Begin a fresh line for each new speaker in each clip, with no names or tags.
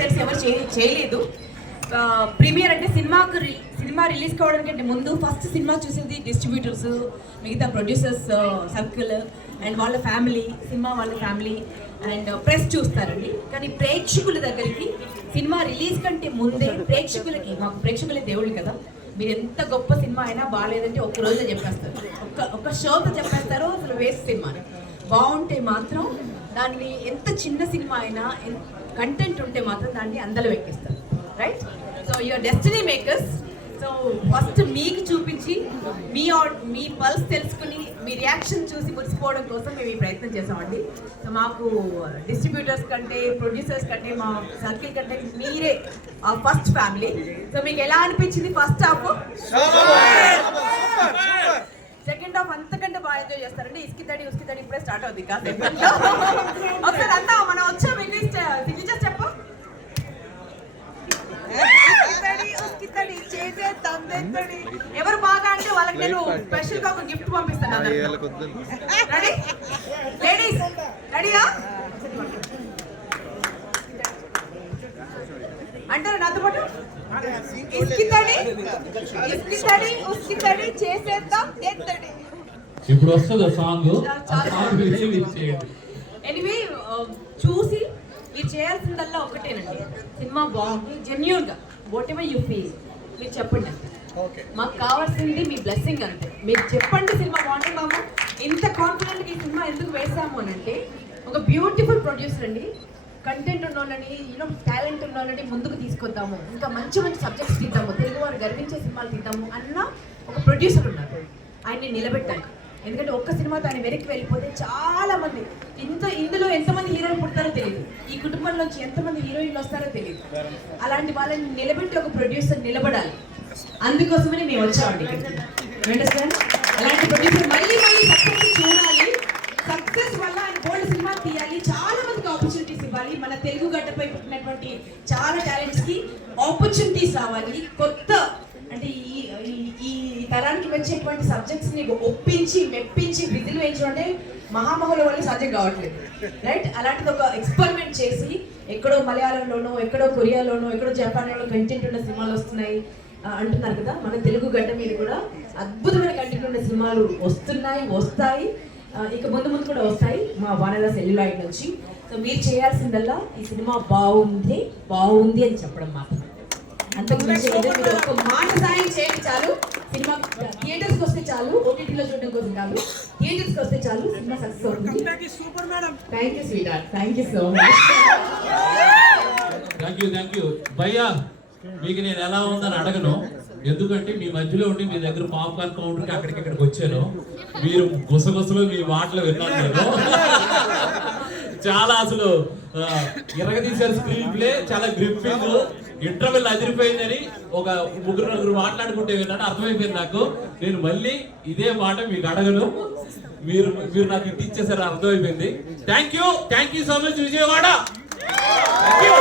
తెలిసి ఎవరు చేయలేదు. ప్రీమియర్ అంటే సినిమాకు రి- సినిమా రిలీజ్ కావడానికంటే ముందు ఫస్ట్ సినిమా చూసేది డిస్ట్రిబ్యూటర్స్ మిగతా ప్రొడ్యూసర్స్ సర్కిల్ అండ్ వాళ్ళ ఫ్యామిలీ సినిమా వాళ్ళ ఫ్యామిలీ అండ్ ప్రెస్ చూస్తారండి. కానీ ప్రేక్షకుల దగ్గరికి సినిమా రిలీజ్ కంటే ముందే ప్రేక్షకులకి మాకు ప్రేక్షకులే దేవుళ్ళు కదా మీరు ఎంత గొప్ప సినిమా అయినా బాగాలేదంటే ఒక్క రోజే చెప్పేస్తారు. ఒక్క ఒక్క షోతో చెప్పేస్తారు అసలు వేస్ట్ సినిమా బాగుంటే మాత్రం దాన్ని ఎంత చిన్న సినిమా అయినా కంటెంట్ ఉంటే మాత్రం దాన్ని అందలో ఎక్కిస్తారు right so your destiny makers so first మీకు చూపించి మీ మీ పల్స్ తెలుసుకుని మీ రియాక్షన్ చూసి మురిసిపోవడం కోసం మేము ఈ ప్రయత్నం చేసామండి సో మాకు డిస్ట్రిబ్యూటర్స్ కంటే ప్రొడ్యూసర్స్ కంటే మా సర్కిల్ కంటే మీరే ఫస్ట్ ఫ్యామిలీ సో మీకు ఎలా అనిపించింది ఫస్ట్ హాఫ్ సెకండ్ హాఫ్ అంతకంటే బాగా ఎంజాయ్ చేస్తారండి. ఇసుకి తడి ఉసుకి తడి ఇప్పుడే స్టార్ట్ అవుతుంది కాసేపు. గిఫ్ట్ పంపిస్తాను రెడీ లేడీస్ రెడీయా అంటారు నాతో పాటు? ఇస్కితడి ఇస్కితడి ఉస్కితడి చేసేద్దాం చేద్దాడి
ఇప్పుడు వస్తుంది సాంగ్
ఎనివే చూసి మీరు చేయాల్సిందల్లా ఒకటేనండి. సినిమా బాగుంది జెన్యున్గా. వాట్ ఎవర్ యూ ఫీల్ మీరు చెప్పండి. మాకు కావాల్సింది మీ బ్లెస్సింగ్ అంతే. మీరు చెప్పండి సినిమా బాగుంది మాము ఇంత కాన్ఫిడెంట్ ఈ సినిమా ఎందుకు వేసాము అని అంటే ఒక బ్యూటిఫుల్ ప్రొడ్యూసర్ అండి. కంటెంట్ ఉన్నోళ్ళని యూనో టాలెంట్ ఉన్నోళ్ళని ముందుకు తీసుకొద్దాము. ఇంకా మంచి మంచి సబ్జెక్ట్స్ తీద్దాము. తెలుగు వారు గర్వించే సినిమాలు తీద్దాము అన్న ఒక ప్రొడ్యూసర్ ఉన్నారు. ఆయన్ని నిలబెట్టాలి. ఎందుకంటే ఒక్క సినిమాతో ఆయన వెనక్కి వెళ్ళిపోతే చాలా మంది ఇంత ఇందులో ఎంతమంది హీరోయిన్ పుడతారో తెలియదు ఈ కుటుంబంలోంచి ఎంతమంది హీరోయిన్లు వస్తారో తెలియదు అలాంటి వాళ్ళని నిలబెట్టి ఒక ప్రొడ్యూసర్ నిలబడాలి. అందుకోసమని మేము వచ్చామండి అండర్స్టాండ్ అలాంటి ప్రొడ్యూసర్ మళ్ళీ మళ్ళీ సక్సెస్ చూడాలి. సక్సెస్ వల్ల ఆయన గోల్డ్ సినిమా తీయాలి. చాలా మందికి ఆపర్చునిటీస్ ఇవ్వాలి. మన తెలుగు గడ్డపై పుట్టినటువంటి చాలా టాలెంట్స్కి ఆపర్చునిటీస్ రావాలి. కొత్త అంటే ఈ ఈ- తరానికి వచ్చేటువంటి సబ్జెక్ట్స్ని ఒప్పించి మెప్పించి విధులు వేయించడం అంటే మహామహుల వల్ల సాధ్యం కావట్లేదు. రైట్ అలాంటిది ఒక ఎక్స్పెరిమెంట్ చేసి ఎక్కడో మలయాళంలోనో ఎక్కడో కొరియాలోనో ఎక్కడో జపాన్లోనో కంటెంట్ ఉన్న సినిమాలు వస్తున్నాయి. అంటున్నారు కదా మన తెలుగు గడ్డ మీద కూడా అద్భుతమైన కంటెంట్ ఉన్న సినిమాలు వస్తున్నాయి వస్తాయి. ఇక ముందు ముందు కూడా వస్తాయి. మా వానర సెల్యులాయిడ్ నుంచి. సో మీరు చేయాల్సిందల్లా ఈ సినిమా బాగుంది బాగుంది అని చెప్పడం మాత్రమే. అంతకు మించి ఏదో మీరు ఒక్క మాట సాయం చేయండి చాలు. సినిమా థియేటర్స్కి వస్తే చాలు. ఓటీటీలో చూడడం కోసం కాదు. థియేటర్స్కి వస్తే చాలు. సినిమా సక్సెస్ అవుతుంది. Thank you sweet thank you so much
thank you thank you భయ్యా మీకు నేను ఎలా ఉందని అడగను. ఎందుకంటే మీ మధ్యలో ఉండి మీ దగ్గర పాప్కార్న్ కౌంటర్కి అక్కడికి ఇక్కడికి వచ్చాను. మీరు గుసగుసలు మీ మాటలు విన్నాను నేను చాలా అసలు ఆ, ఇరగదీశారు స్క్రీన్ ప్లే చాలా గ్రిప్పింగ్ ఇంటర్వెల్ అదిరిపోయిందని ఒక ముగ్గురు నలుగురు మాట్లాడుకుంటే విన్నాను. అర్థమైపోయింది నాకు. నేను మళ్ళీ ఇదే మాట మీకు అడగను. మీరు మీరు నాకు ఇట్టి ఇచ్చేసారు అర్థమైపోయింది. Thank you thank you so much Vijayawada thank you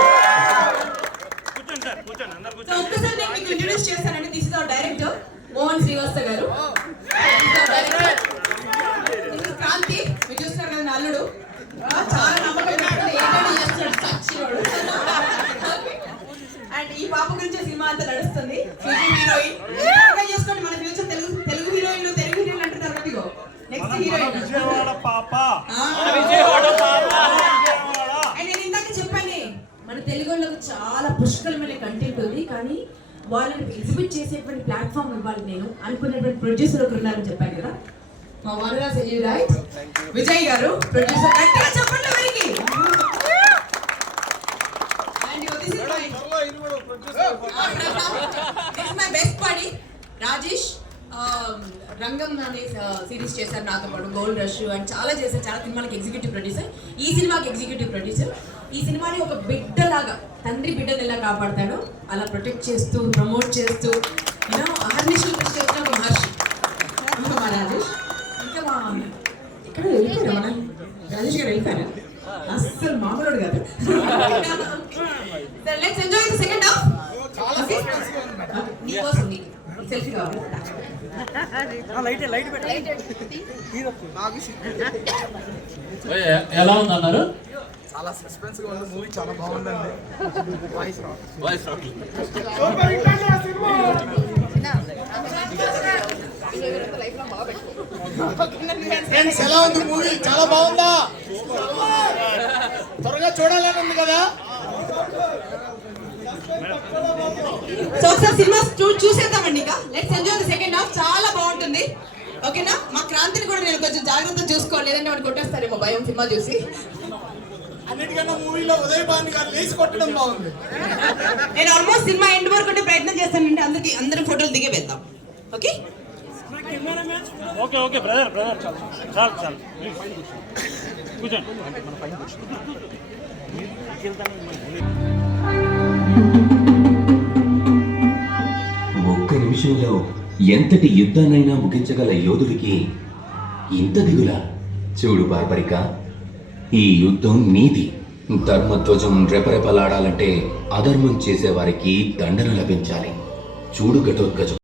కూర్చోండి సార్ కూర్చోండి అందరు
సో
కూర్చోండి
ఒక్కసారి నేను మీకు ఇంట్రొడ్యూస్ చేస్తానండి this is our director Mohan Srivasta garu. Kranthi మీరు చూస్తున్నారు కదా అల్లుడు. చాలా నమ్మకం అండ్ ఈ పాప గురించి సినిమా అంతా నడుస్తుంది. ఫ్యూచర్ హీరోయిన్ చేసుకోండి మన future Telugu Telugu heroine Telugu heroine అంటున్నారు. కదా ఇగో నెక్స్ట్ హీరోయిన్
విజయవాడ పాప. విజయవాడ
అండ్ నేను ఇందాక చెప్పానే మన తెలుగు వాళ్ళకు చాలా పుష్కలమైన కంటెంట్ ఉంది. కానీ వాళ్ళని ఎగ్జిబిట్ చేసేటువంటి ప్లాట్ఫామ్ ఇవ్వాలి నేను. అనుకున్నటువంటి ప్రొడ్యూసర్ ఒకరు ఉన్నారని చెప్పాను కదా. మా వనరా సెల్యూ రైట్ విజయ్ గారు ప్రొడ్యూసర్ గట్టిగా చెప్పండి వీరికి. Buddy, రాజేష్. రంగం అనే సిరీస్ చేశారు నాతో పాటు గోల్డ్ రష్ అండ్ చాలా చేశారు. చాలా సినిమాలకు ఎగ్జిక్యూటివ్ ప్రొడ్యూసర్ ఈ సినిమాకి ఎగ్జిక్యూటివ్ ప్రొడ్యూసర్ ఈ సినిమాని ఒక బిడ్డలాగా తండ్రి బిడ్డను ఎలా కాపాడతాడో అలా ప్రొటెక్ట్ చేస్తూ ప్రమోట్ చేస్తూ యూనో అహర్నిశలు కృషి చేసిన ఒక మహర్షి. ఇంకా మా రాజేష్. ఇంకా మా ఇక్కడ వెళ్ళిపోయాడు మన రాజేష్ గారు వెళ్ళిపోయారు? అస్సలు మామూలు కాదు. Let's enjoy the second half నీకోసం నీకు
సెల్ఫీ కావాలి.
ఓయ్, ఎలా ఉంది
చాలా సస్పెన్స్గా ఉంది మూవీ చాలా బాగుందండి. వాయిస్. ఫ్రెండ్స్ ఎలా ఉంది మూవీ? చాలా బాగుందా? త్వరగా చూడాలని ఉంది కదా?
సో ఒకసారి సినిమా చూ- చూసేద్దామండి ఇక. Let's enjoy the second half చాలా బాగుంటుంది. ఓకేనా? మా క్రాంతిని కూడా నేను కొంచెం జాగ్రత్త చూసుకోవాలి. లేదంటే వాడు కొట్టేస్తారేమో భయం సినిమా చూసి.
అన్నిటికన్నా మూవీలో ఉదయ్ భాను గారు లేచి కొట్టడం బాగుంది.
నేను ఆల్మోస్ట్ సినిమా ఎండ్ వరకు ఉంటే ప్రయత్నం చేస్తానంటే అందరికి అందరం ఫోటోలు దిగే వెళ్దాం. Okay?
Okay okay brother brother చాలు చాలు
ఒక్క నిమిషంలో ఎంతటి యుద్ధాన్నైనా ముగించగల యోధుడికి ఇంత దిగులా? చూడు బార్బరిక ఈ యుద్ధం నీది. ధర్మధ్వజం రెపరెపలాడాలంటే అధర్మం చేసేవారికి దండన లభించాలి. చూడు ఘటోత్కజం